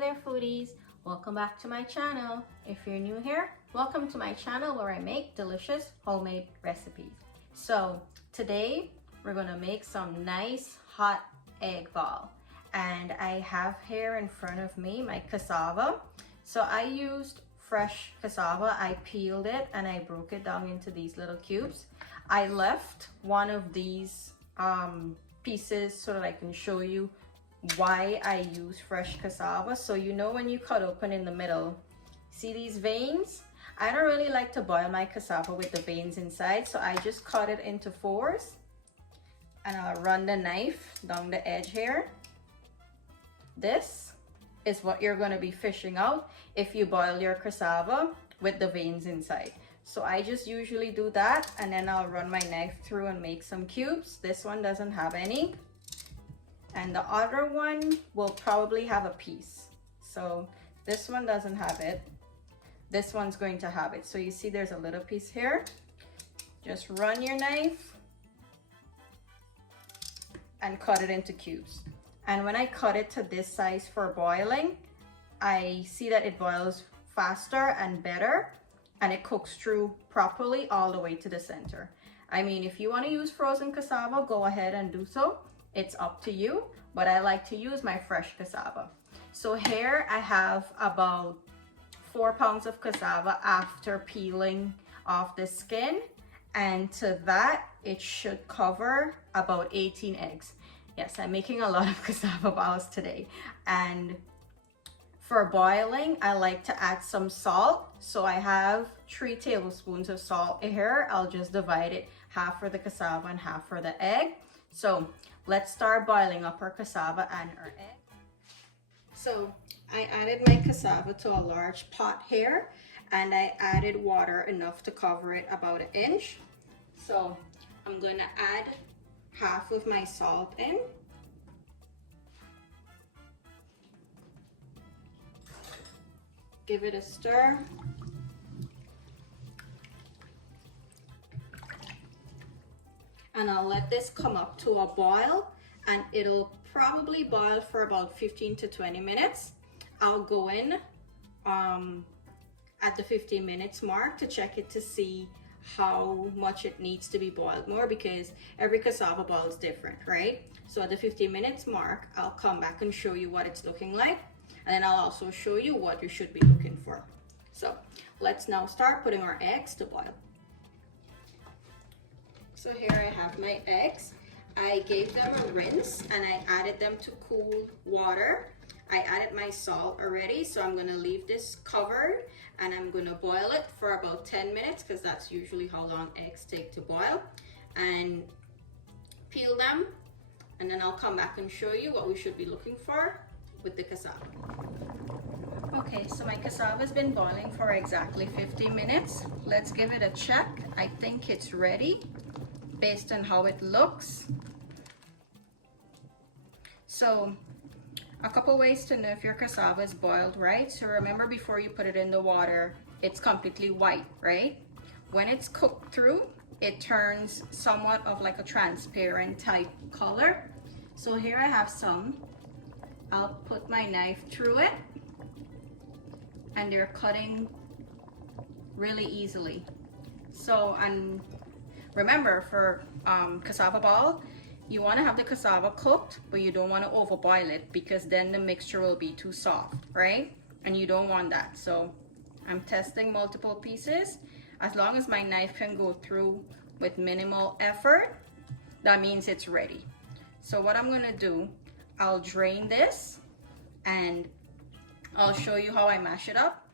there foodies, welcome back to my channel. If you're new here, welcome to my channel where I make delicious homemade recipes. So today we're gonna make some nice hot egg ball, and I have here in front of me my cassava. So I used fresh cassava. I peeled it and I broke it down into these little cubes. I left one of these pieces so that I can show you why I use fresh cassava. So you know, when you cut open in the middle, see these veins? I don't really like to boil my cassava with the veins inside, so I just cut it into fours and I'll run the knife down the edge here. This is what you're going to be fishing out if you boil your cassava with the veins inside. So I just usually do that, and then I'll run my knife through and make some cubes. This one doesn't have any, and the other one will probably have a piece. So this one doesn't have it. This one's going to have it. So you see there's a little piece here. Just run your knife and cut it into cubes. And when I cut it to this size for boiling, I see that it boils faster and better, and it cooks through properly all the way to the center. I mean, if you want to use frozen cassava, go ahead and do so. It's up to you, but I like to use my fresh cassava. So here I have about 4 pounds of cassava after peeling off the skin, and to that it should cover about 18 eggs. Yes, I'm making a lot of cassava balls today. And for boiling, I like to add some salt. So I have 3 tablespoons of salt here. I'll just divide it, half for the cassava and half for the egg. So let's start boiling up our cassava and our egg. So I added my cassava to a large pot here, and I added water enough to cover it about 1 inch. So I'm gonna add half of my salt in. Give it a stir. And I'll let this come up to a boil, and it'll probably boil for about 15 to 20 minutes. I'll go in at the 15 minutes mark to check it to see how much it needs to be boiled more, because every cassava ball is different, right? So at the 15 minutes mark, I'll come back and show you what it's looking like, and then I'll also show you what you should be looking for. So let's now start putting our eggs to boil. So here I have my eggs. I gave them a rinse and I added them to cool water. I added my salt already, so I'm gonna leave this covered and I'm gonna boil it for about 10 minutes, because that's usually how long eggs take to boil. And peel them, and then I'll come back and show you what we should be looking for with the cassava. Okay, so my cassava has been boiling for exactly 15 minutes. Let's give it a check. I think it's ready based on how it looks. So a couple ways to know if your cassava is boiled right. So remember, before you put it in the water, it's completely white, right? When it's cooked through, it turns somewhat of like a transparent type color. So here I have some. I'll put my knife through it, and they're cutting really easily. So, and remember, for cassava ball, you want to have the cassava cooked, but you don't want to overboil it, because then the mixture will be too soft, right? And you don't want that. So I'm testing multiple pieces. As long as my knife can go through with minimal effort, that means it's ready. So what I'm going to do, I'll drain this and I'll show you how I mash it up.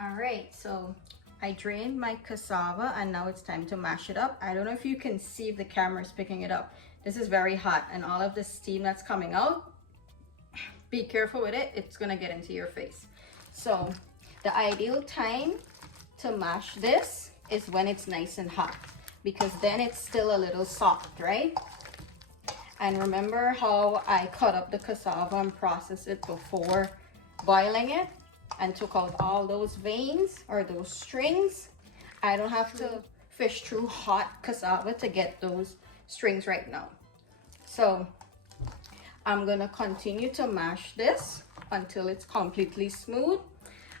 All right, so I drained my cassava and now it's time to mash it up. I don't know if you can see if the camera is picking it up. This is very hot, and all of the steam that's coming out, be careful with it, it's gonna get into your face. So the ideal time to mash this is when it's nice and hot, because then it's still a little soft, right? And remember how I cut up the cassava and processed it before boiling it and took out all those veins or those strings? I don't have to fish through hot cassava to get those strings right now. So I'm gonna continue to mash this until it's completely smooth.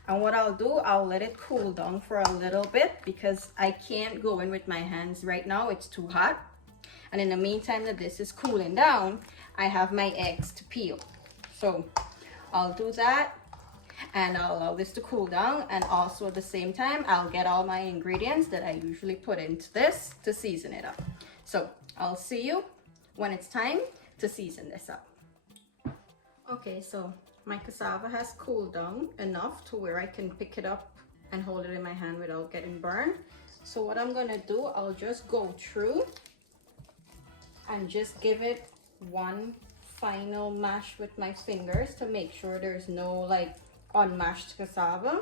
And what I'll do, I'll let it cool down for a little bit because I can't go in with my hands right now. It's too hot. And in the meantime that this is cooling down, I have my eggs to peel. So I'll do that and I'll allow this to cool down. And also at the same time, I'll get all my ingredients that I usually put into this to season it up. So I'll see you when it's time to season this up. Okay, so my cassava has cooled down enough to where I can pick it up and hold it in my hand without getting burned. So what I'm gonna do, I'll just go through and just give it one final mash with my fingers to make sure there's no like unmashed cassava.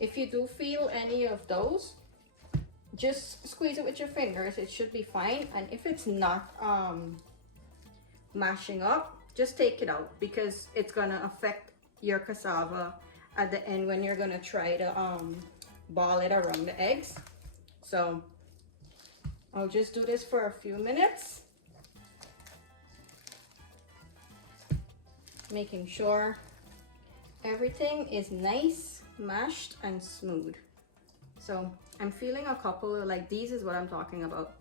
If you do feel any of those, just squeeze it with your fingers, it should be fine. And if it's not mashing up, just take it out because it's gonna affect your cassava at the end when you're gonna try to ball it around the eggs. So I'll just do this for a few minutes, making sure everything is nice, mashed and smooth. So I'm feeling a couple of like, these is what I'm talking about.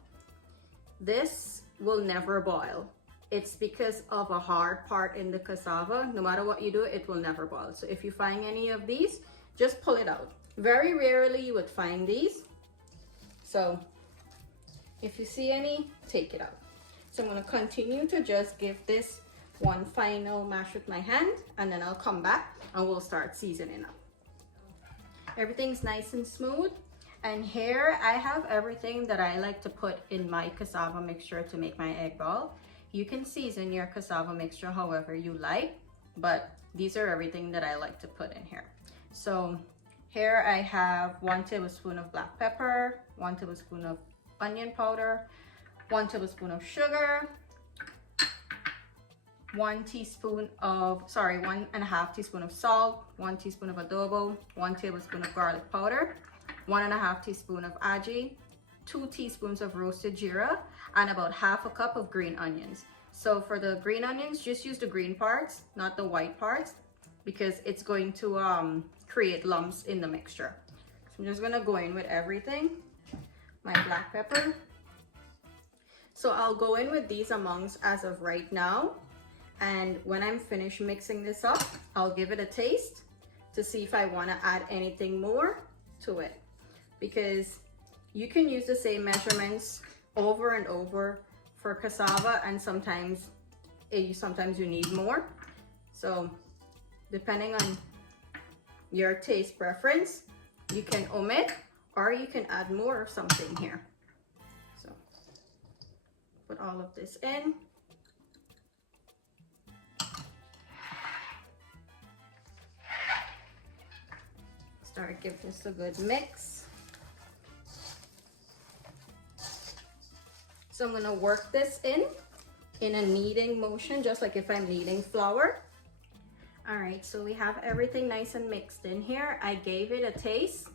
This will never boil. It's because of a hard part in the cassava. No matter what you do, it will never boil. So if you find any of these, just pull it out. Very rarely you would find these. So if you see any, take it out. So I'm gonna continue to just give this one final mash with my hand and then I'll come back and we'll start seasoning up. Everything's nice and smooth. And here I have everything that I like to put in my cassava mixture to make my egg ball. You can season your cassava mixture however you like, but these are everything that I like to put in here. So here I have 1 tablespoon of black pepper, 1 tablespoon of onion powder, 1 tablespoon of sugar, 1 teaspoon of, 1.5 teaspoon of salt, 1 teaspoon of adobo, 1 tablespoon of garlic powder, 1.5 teaspoon of Ajee, 2 teaspoons of roasted jeera, and about half a cup of green onions. So for the green onions, just use the green parts, not the white parts, because it's going to create lumps in the mixture. So I'm just gonna go in with everything. My black pepper. So I'll go in with these amounts as of right now. And when I'm finished mixing this up, I'll give it a taste to see if I wanna add anything more to it. Because you can use the same measurements over and over for cassava, and sometimes you need more. So depending on your taste preference, you can omit or you can add more of something here. So put all of this in. Give this a good mix. So I'm going to work this in a kneading motion, just like if I'm kneading flour. All right, so we have everything nice and mixed in here. I gave it a taste.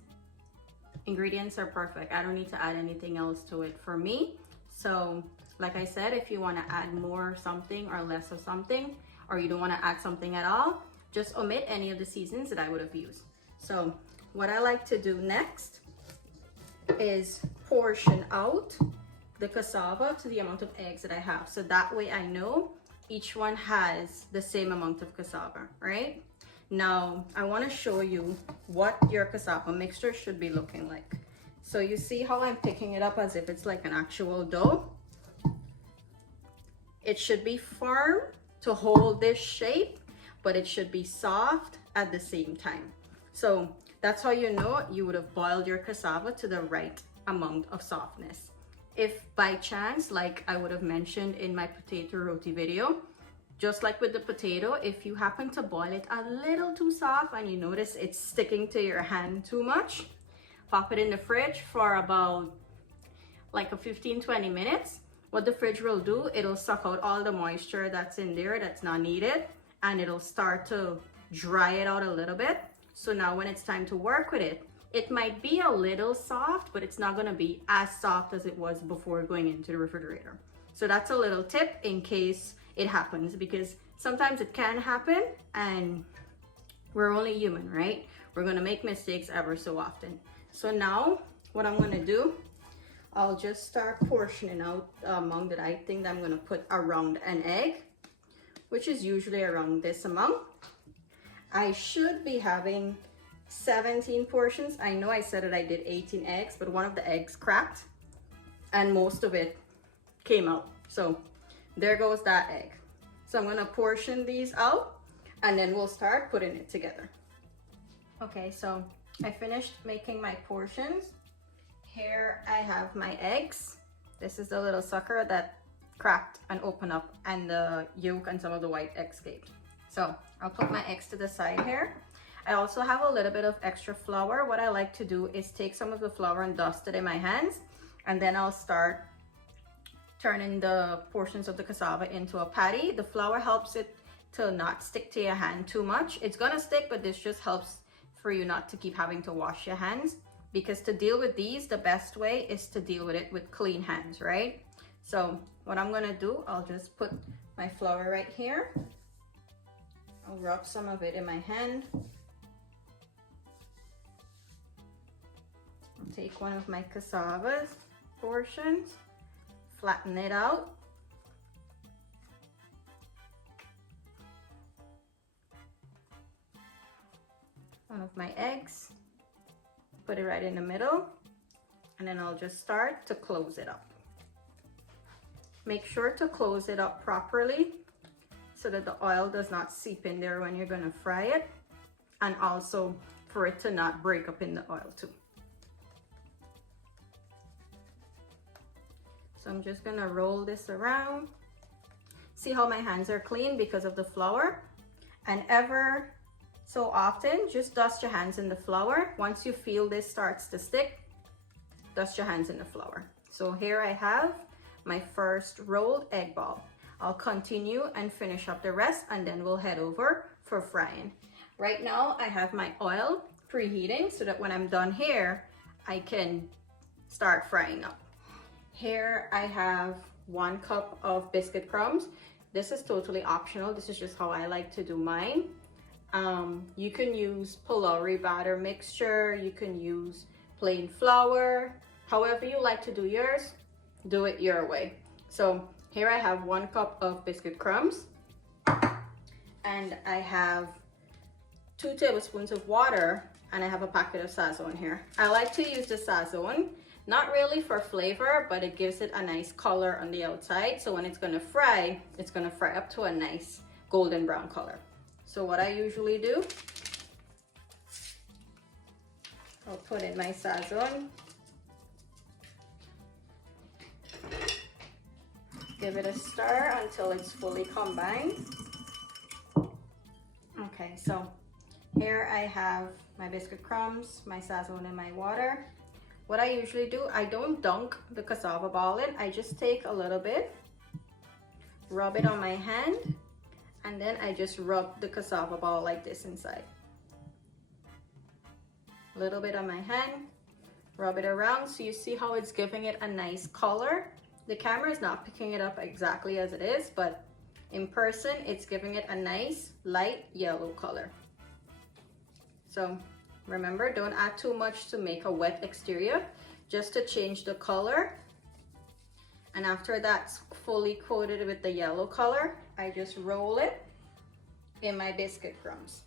Ingredients are perfect. I don't need to add anything else to it for me. So like I said, if you want to add more something or less of something, or you don't want to add something at all, just omit any of the seasonings that I would have used. So what I like to do next is portion out the cassava to the amount of eggs that I have. So that way I know each one has the same amount of cassava, right? Now, I want to show you what your cassava mixture should be looking like. So you see how I'm picking it up as if it's like an actual dough? It should be firm to hold this shape, but it should be soft at the same time. So that's how you know you would have boiled your cassava to the right amount of softness. If by chance, like I would have mentioned in my potato roti video, just like with the potato, if you happen to boil it a little too soft and you notice it's sticking to your hand too much, pop it in the fridge for about like a 15-20 minutes. What the fridge will do, it'll suck out all the moisture that's in there that's not needed, and it'll start to dry it out a little bit. So now when it's time to work with it, it might be a little soft, but it's not gonna be as soft as it was before going into the refrigerator. So that's a little tip in case it happens, because sometimes it can happen and we're only human, right? We're gonna make mistakes ever so often. So now what I'm gonna do, I'll just start portioning out the amount that I think I'm gonna put around an egg, which is usually around this amount. I should be having 17 portions. I know I said that I did 18 eggs, but one of the eggs cracked and most of it came out. So there goes that egg. So I'm gonna portion these out and then we'll start putting it together. Okay, so I finished making my portions. Here I have my eggs. This is the little sucker that cracked and opened up and the yolk and some of the white escaped. So I'll put my eggs to the side here. I also have a little bit of extra flour. What I like to do is take some of the flour and dust it in my hands, and then I'll start turning the portions of the cassava into a patty. The flour helps it to not stick to your hand too much. It's gonna stick, but this just helps for you not to keep having to wash your hands, because to deal with these, the best way is to deal with it with clean hands, right? So what I'm gonna do, I'll just put my flour right here. I'll rub some of it in my hand. I'll take one of my cassava's portions, flatten it out. One of my eggs, put it right in the middle, and then I'll just start to close it up. Make sure to close it up properly so that the oil does not seep in there when you're gonna fry it, and also for it to not break up in the oil too. So I'm just gonna roll this around. See how my hands are clean because of the flour? And ever so often, just dust your hands in the flour. Once you feel this starts to stick, dust your hands in the flour. So here I have my first rolled egg ball. I'll continue and finish up the rest, and then we'll head over for frying. Right now, I have my oil preheating so that when I'm done here, I can start frying up. Here I have 1 cup of biscuit crumbs. This is totally optional. This is just how I like to do mine. You can use pulaurie batter mixture. You can use plain flour. However you like to do yours, do it your way. So here I have 1 cup of biscuit crumbs, and I have 2 tablespoons of water, and I have a packet of sazon here. I like to use the sazon, not really for flavor, but it gives it a nice color on the outside. So when it's gonna fry up to a nice golden brown color. So what I usually do, I'll put in my sazon. Give it a stir until it's fully combined. Okay, so here I have my biscuit crumbs, my sazon, and my water. What I usually do, I don't dunk the cassava ball in. I just take a little bit, rub it on my hand, and then I just rub the cassava ball like this inside. A little bit on my hand, rub it around so you see how it's giving it a nice color. The camera is not picking it up exactly as it is, but in person, it's giving it a nice light yellow color. So remember, don't add too much to make a wet exterior, just to change the color. And after that's fully coated with the yellow color, I just roll it in my biscuit crumbs.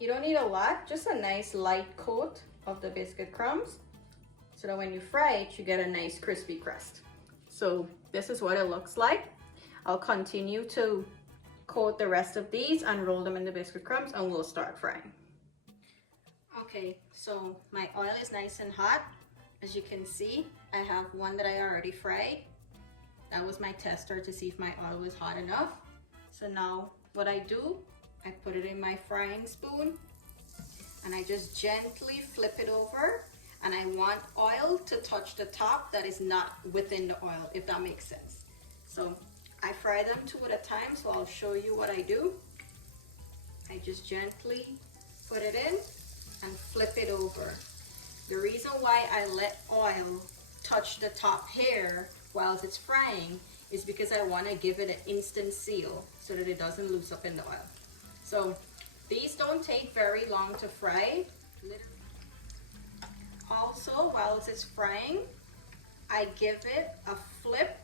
You don't need a lot, just a nice light coat of the biscuit crumbs, so that when you fry it, you get a nice crispy crust. So this is what it looks like. I'll continue to coat the rest of these and roll them in the biscuit crumbs, and we'll start frying. Okay, so my oil is nice and hot. As you can see, I have one that I already fried. That was my tester to see if my oil was hot enough. So now what I do, I put it in my frying spoon and I just gently flip it over, and I want oil to touch the top that is not within the oil, if that makes sense. So I fry them 2 at a time, so I'll show you what I do. I just gently put it in and flip it over. The reason why I let oil touch the top here while it's frying is because I want to give it an instant seal so that it doesn't loose up in the oil. So These don't take very long to fry. Also, while it's frying, I give it a flip,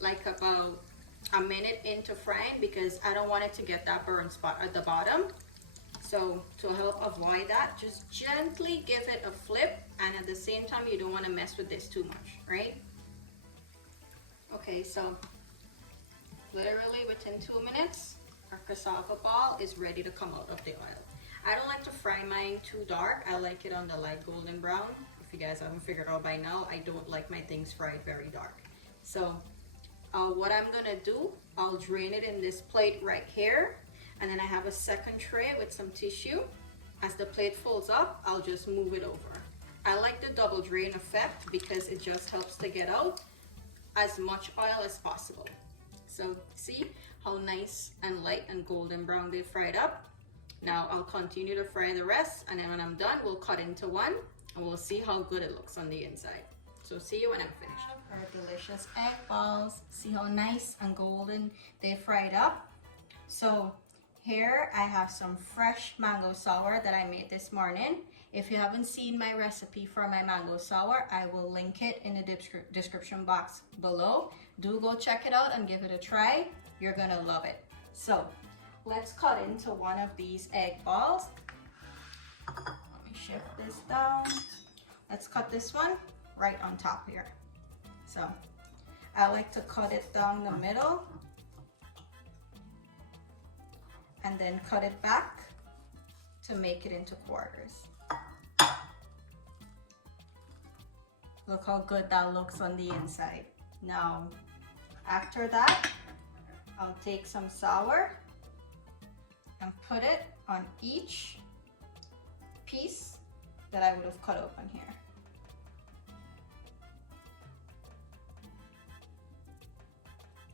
like about a minute into frying, because I don't want it to get that burn spot at the bottom. So to help avoid that, just gently give it a flip, and at the same time you don't want to mess with this too much, right? Okay, so literally within 2 minutes, our cassava ball is ready to come out of the oil. I don't like to fry mine too dark. I like it on the light golden brown. If you guys haven't figured out by now, I don't like my things fried very dark. So what I'm gonna do, I'll drain it in this plate right here, and then I have a second tray with some tissue. As the plate folds up, I'll just move it over. I like the double drain effect because it just helps to get out as much oil as possible. So see how nice and light and golden brown they fried up? Now I'll continue to fry the rest, and then when I'm done, we'll cut into one and we'll see how good it looks on the inside. So see you when I'm finished. Our delicious egg balls. See how nice and golden they fried up? So here I have some fresh mango sour that I made this morning. If you haven't seen my recipe for my mango sour, I will link it in the description box below. Do go check it out and give it a try. You're gonna love it. So let's cut into one of these egg balls. Let me shift this down. Let's cut this one right on top here. So I like to cut it down the middle and then cut it back to make it into quarters. Look how good that looks on the inside. Now, after that, I'll take some sour and put it on each piece that I would have cut open here.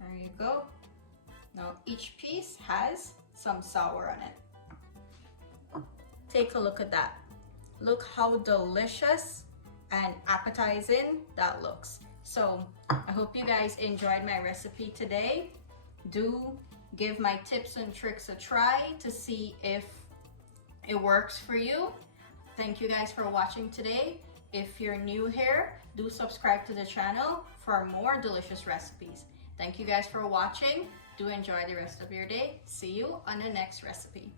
There you go. Now each piece has some sour on it. Take a look at that. Look how delicious and appetizing that looks. So I hope you guys enjoyed my recipe today. Do give my tips and tricks a try to see if it works for you. Thank you guys for watching today. If you're new here, do subscribe to the channel for more delicious recipes. Thank you guys for watching. Do enjoy the rest of your day. See you on the next recipe.